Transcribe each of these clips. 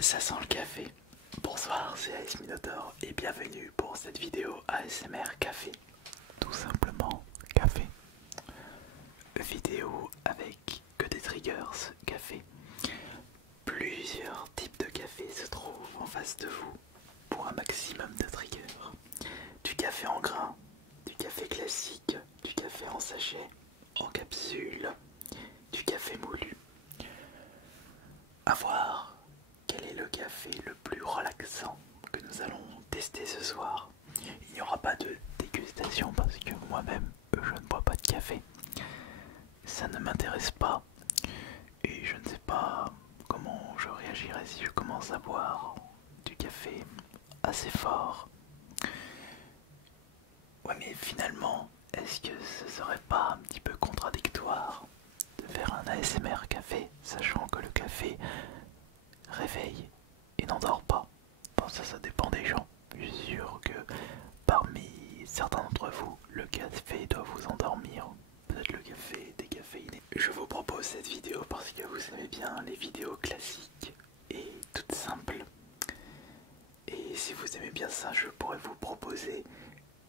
Ça sent le café. Bonsoir, c'est AS Minotaur et bienvenue pour cette vidéo ASMR café. Tout simplement café. Vidéo avec que des triggers café. Plusieurs types de café se trouvent en face de vous pour un maximum de triggers. Du café en grains, du café classique, du café en sachet, en capsule, du café moulu. À voir quel est le café le plus relaxant que nous allons tester ce soir. Il n'y aura pas de dégustation parce que moi-même je ne bois pas de café. Ça ne m'intéresse pas et je ne sais pas comment je réagirais si je commence à boire du café assez fort. Ouais, mais finalement, est-ce que ce serait pas un petit peu contradictoire de faire un ASMR café, sachant que le café réveille et n'endort pas? Bon, ça dépend des gens. Je suis sûr que parmi certains d'entre vous, le café doit vous endormir. Peut-être le café décaféiné. Je vous propose cette vidéo parce que vous aimez bien les vidéos classiques et toutes simples. Et si vous aimez bien ça, je pourrais vous proposer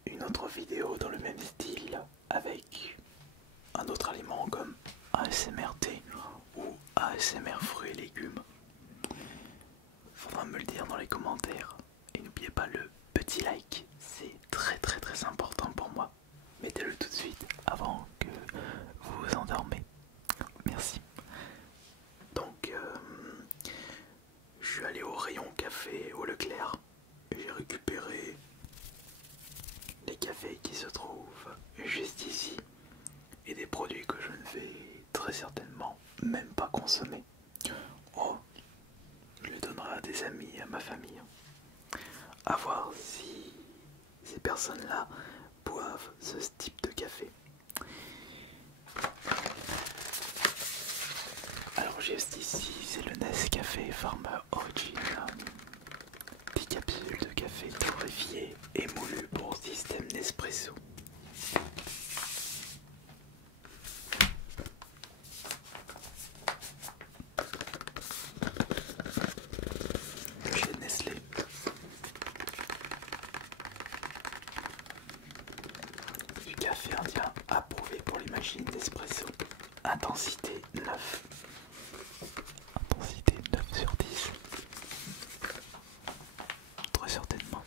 une autre vidéo dans le même style avec un autre aliment comme ASMR thé ou ASMR fruits et légumes. Faudra me le dire dans les commentaires. Et n'oubliez pas le petit like, c'est très important pour moi. Mettez-le tout de suite avant que vous vous endormez. Merci. Donc, je suis allé au rayon café au Leclerc et j'ai récupéré les cafés qui se trouvent juste ici et des produits que je ne vais très certainement même pas consommer. Oh, je les donnerai à des amis, à ma famille. À voir si ces personnes-là boivent ce type de café. Alors juste ici, c'est le Nescafé Farmer Origin. Des capsules de café torréfié et moulu pour système Nespresso. De chez Nestlé. Du café indien approuvé pour les machines d'espresso. Intensité 9. Intensité 9 sur 10. Très certainement.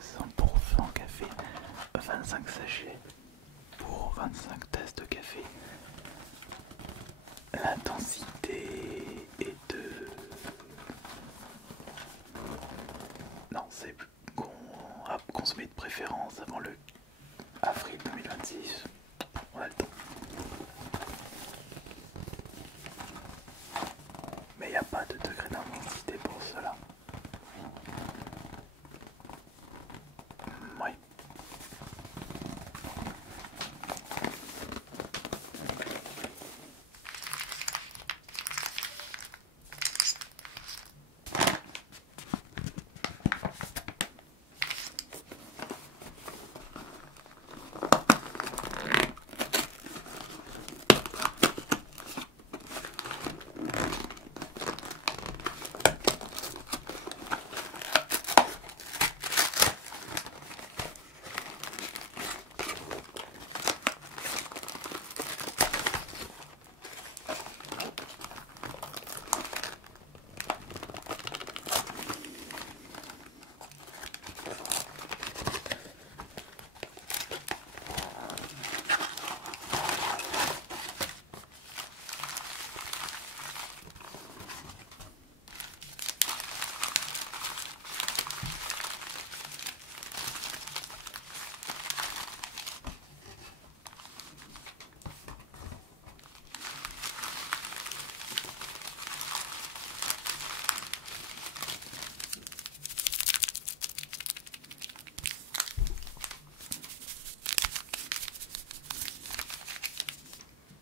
100% café, 25 sachets pour 25 tasses de café. L'intensité est de... Non, c'est qu'on a consommé de préférence avant le avril 2026. On a le temps. Mais il n'y a pas de degré d'intensité pour cela. Oui.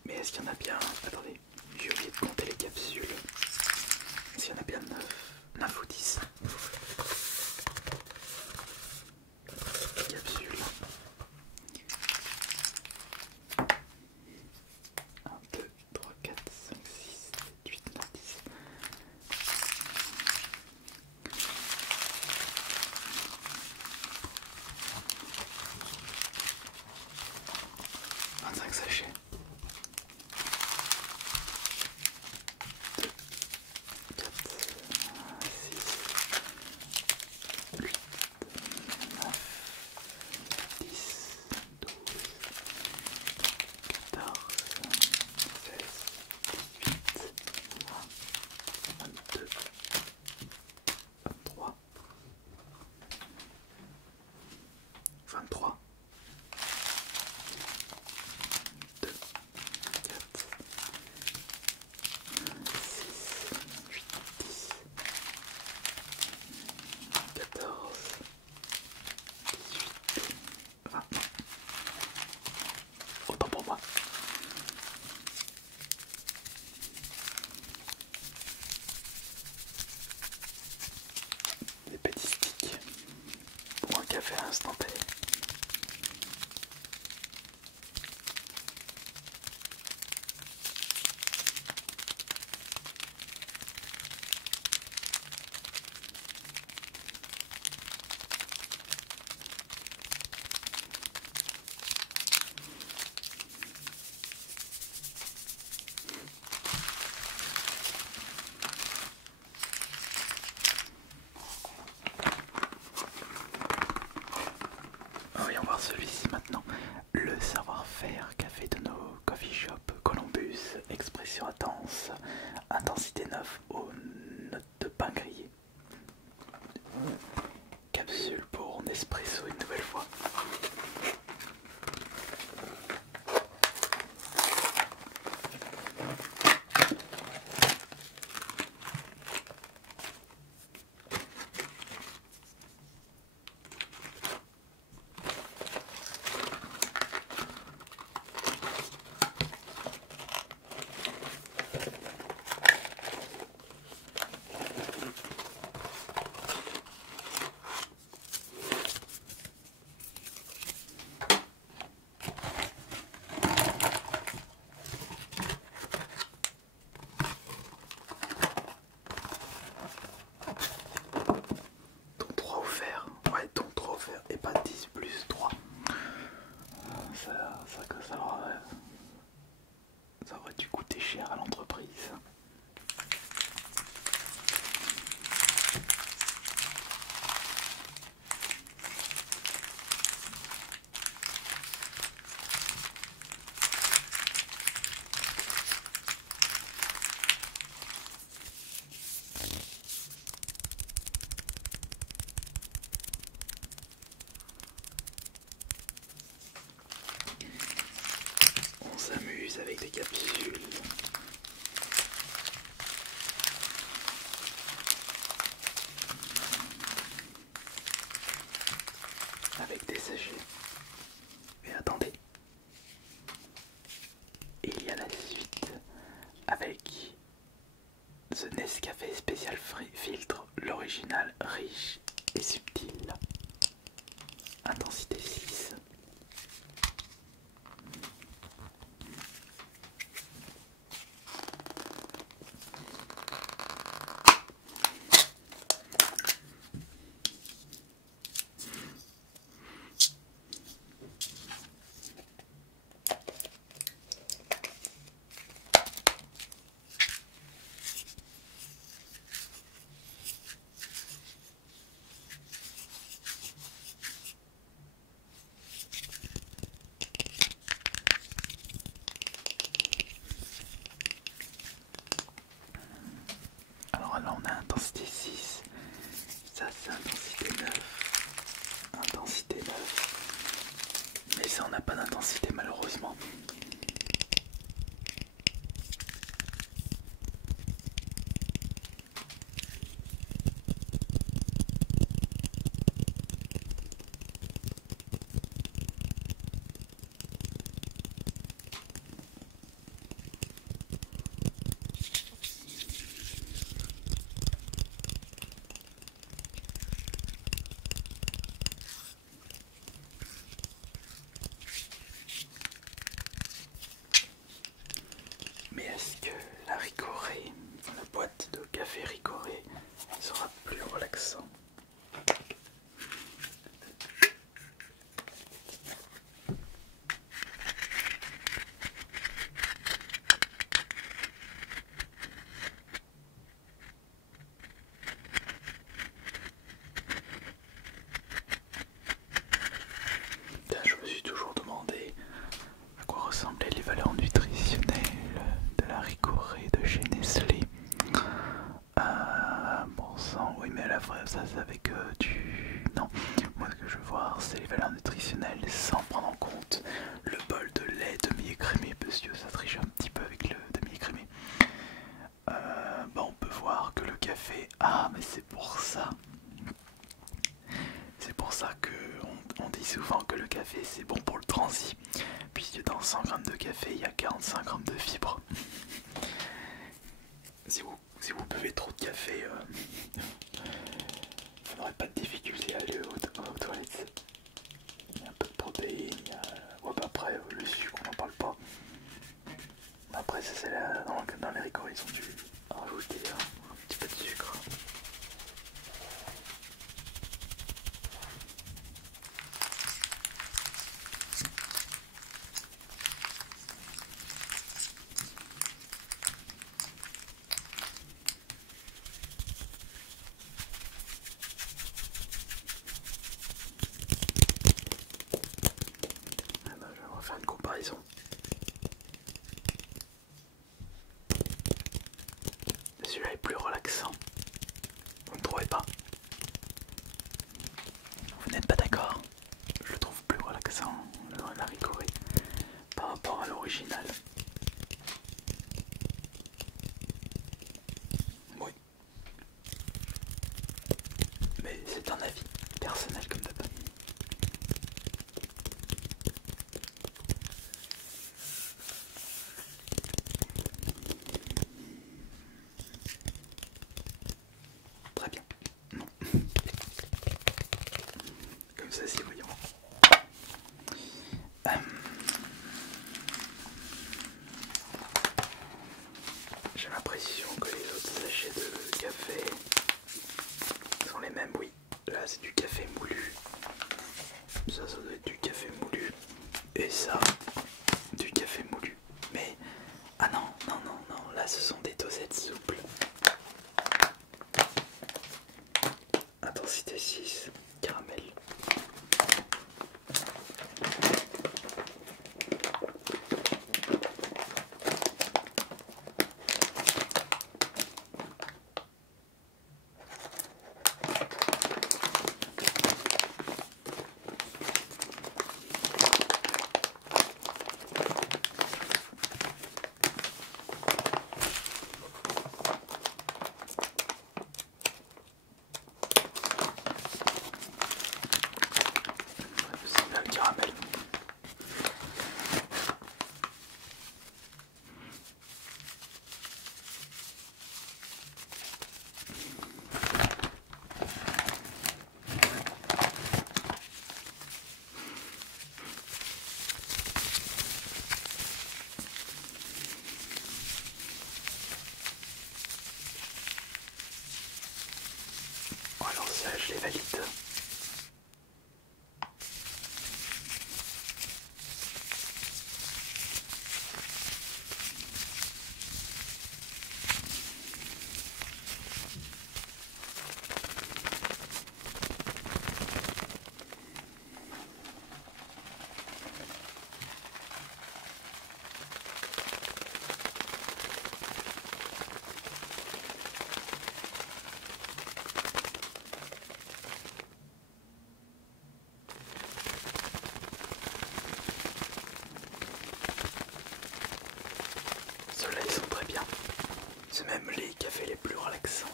Mais est-ce qu'il y en a bien... Attendez, j'ai oublié de compter les capsules. Est-ce qu'il y en a bien 9 ou 10 capsules? 1, 2, 3, 4, 5, 6, 7, 8, 9, 10. 25 sachets. 2, 4, 6, 8, 9, 10, 12, 14, 16, 18, 20, 22, 23, 23, 2, 4, 6, 8, 10, 14, 18, 20. Autant pour moi. Des petits sticks pour un café instantané. plus avec des capsules. Avec des sachets. Et attendez. Il y a la suite avec The Nescafé Special Filtre, l'original riche et subtil. Intensité 6. Alors là on a intensité 6, ça c'est intensité 9, intensité 9, mais ça on n'a pas d'intensité malheureusement. Mais est-ce que la Ricoré, la boîte de café Ricoré, sera plus relaxant? Je me suis toujours demandé à quoi ressemblaient les valeurs nutritionnelles de la Ricoré de chez Nestlé. Bon sang, oui mais à la fois ça c'est avec du... Non, moi ce que je veux voir c'est les valeurs nutritionnelles sans prendre en compte le bol de lait demi-écrémé parce que ça triche un petit peu avec le demi-écrémé. Bah on peut voir que le café... Ah mais c'est pour ça. C'est pour ça qu'on dit souvent que le café c'est bon pour le transit, puisque dans 100 g de café il y a 45 g de fibres. Si vous buvez trop de café, vous n'aurez pas de difficulté à aller aux toilettes. Il y a un peu de protéines, il y a... Ouais, bah après le sucre on n'en parle pas. Après ça c'est là, dans les Ricoré ils ont dû rajouter un petit peu de sucre. On va faire une comparaison. Celui-là est plus relaxant. Vous ne trouvez pas? Vous n'êtes pas d'accord? Je le trouve plus relaxant, la Ricoré, par rapport à l'original. Oui. Mais c'est un avis personnel comme d'hab. Très bien. Non. Comme ça, c'est voyant. J'ai l'impression que les autres sachets de café sont les mêmes, oui. Là, c'est du café moulu. Ça doit être du café moulu. Et ça, du café moulu. Mais, ah non, non, non, non, là, ce sont des dosettes souples. Intensité 6, caramel. plus relaxant.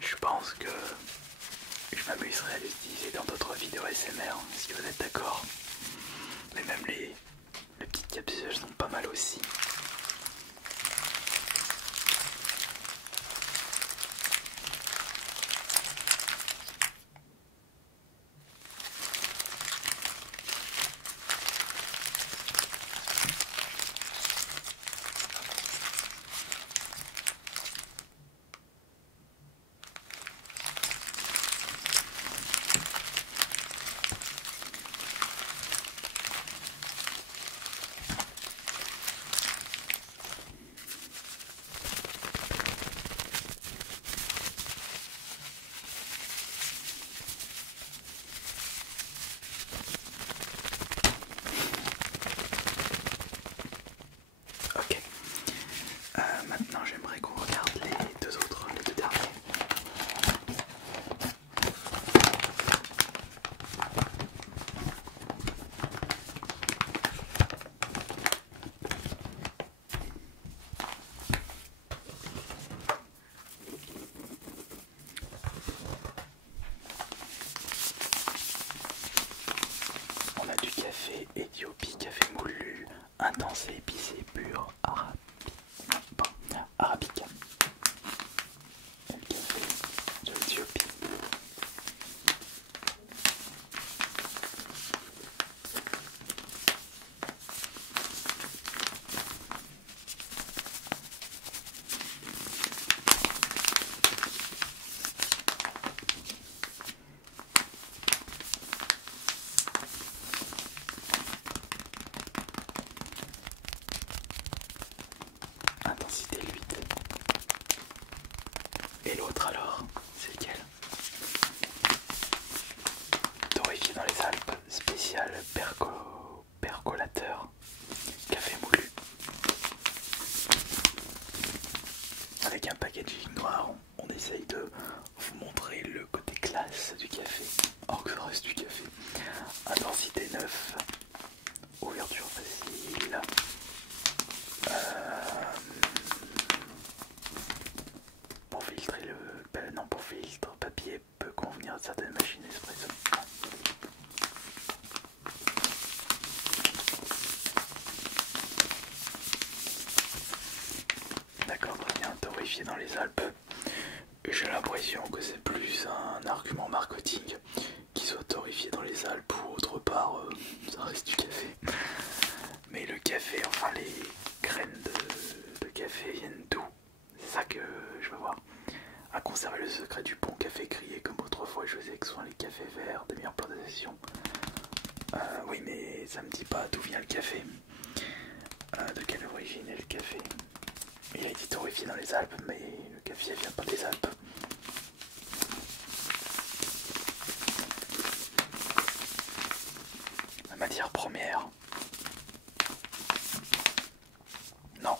Je pense que je m'amuserai à l'utiliser dans d'autres vidéos ASMR, si vous êtes d'accord. Mais même les petites capsules sont pas mal aussi. Ok, maintenant j'aimerais qu'on regarde les deux autres, les deux derniers. On a du café Éthiopie, café moulu, intense et épicé, pur, arabica. Et le café de l'Éthiopie. Intensité 8. Et l'autre alors, c'est lequel? Torréfié dans les Alpes, spécial percolateur, café moulu. Avec un packaging noir, on essaye de vous montrer le côté classe du café. Or que ça reste du café. Intensité 9. Ouverture facile. Pour filtrer non, pour filtre papier peut convenir à certaines machines espresso. D'accord, très bien, torréfié dans les Alpes. J'ai l'impression que c'est plus un argument marketing qu'il soit torréfié dans les Alpes ou autre part, ça reste du café. Mais le café, enfin les graines de café viennent d'où? C'est ça que je veux voir. À conserver le secret du bon café grillé comme autrefois je faisais que souvent les cafés verts des meilleures plantations. Oui, mais ça me dit pas d'où vient le café. De quelle origine est le café? Il a été torréfié dans les Alpes, mais le café vient pas des Alpes. La matière première. Non.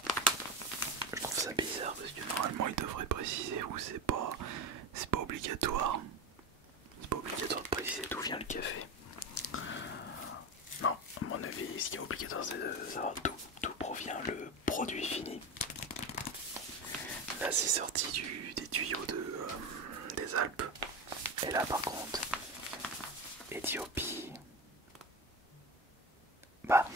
Je trouve ça bizarre parce que normalement il devrait préciser où c'est pas obligatoire. C'est pas obligatoire de préciser d'où vient le café. Non, à mon avis, ce qui est obligatoire c'est de savoir d'où provient le produit fini. Là c'est sorti des tuyaux des Alpes. Et là par contre, Éthiopie. Bah,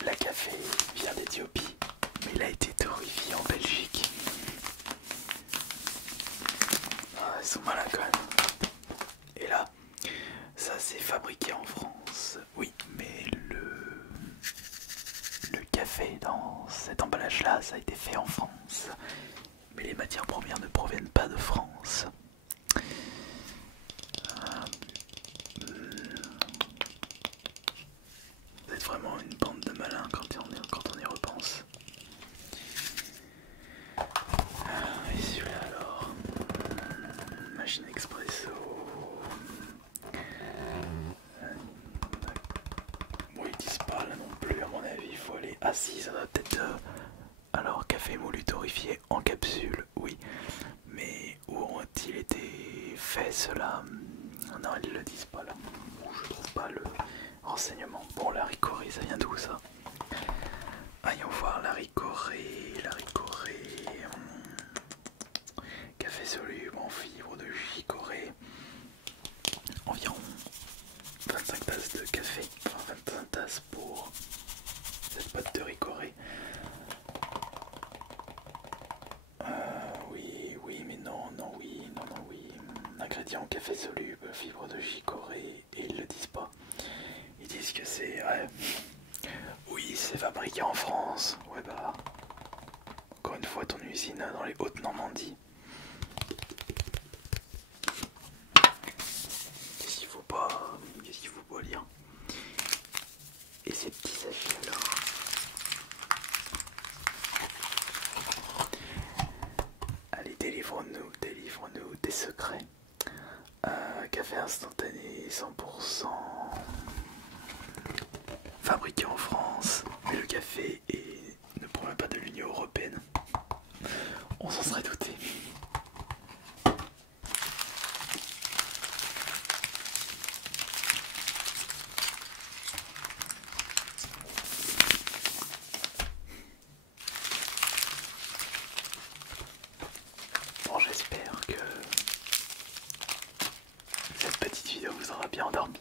le café vient d'Éthiopie, mais il a été torréfié en Belgique. Ah, ils sont malins quand même. Et là, ça c'est fabriqué en France. Oui, mais le café dans cet emballage là, ça a été fait en France. Mais les matières premières ne proviennent pas de France. Vous êtes vraiment une bande de malins quand on y repense. Et celui-là alors, machine expresso. Bon, ils disent pas là non plus, à mon avis, il faut aller. Ah si, ça va peut-être. Alors, café moulu torréfié en capsule, oui. Mais où ont-ils été faits cela? Non, ils le disent pas là. Je trouve pas le renseignement. Bon, la ricorée, ça vient d'où ça? Aïe voir la Ricoré. Café soluble en fibres de chicorée. Environ 25 tasses de café, enfin 25 tasses pour cette boîte de Ricoré. Oui, mais non, oui. Ingrédients café soluble, fibres de chicorée, et ils le disent pas. Ils disent que c'est... Ouais. Oui, c'est fabriqué en France. Ouais bah... Encore une fois, ton usine dans les Hautes-Normandie. Qu'est-ce qu'il faut pas lire? Et ces petits sachets alors? Allez, délivre-nous des secrets. Café instantané 100% fabriqué en France, mais le café ne provient pas de l'Union Européenne. On s'en serait douté. Bon, j'espère que cette petite vidéo vous aura bien endormi.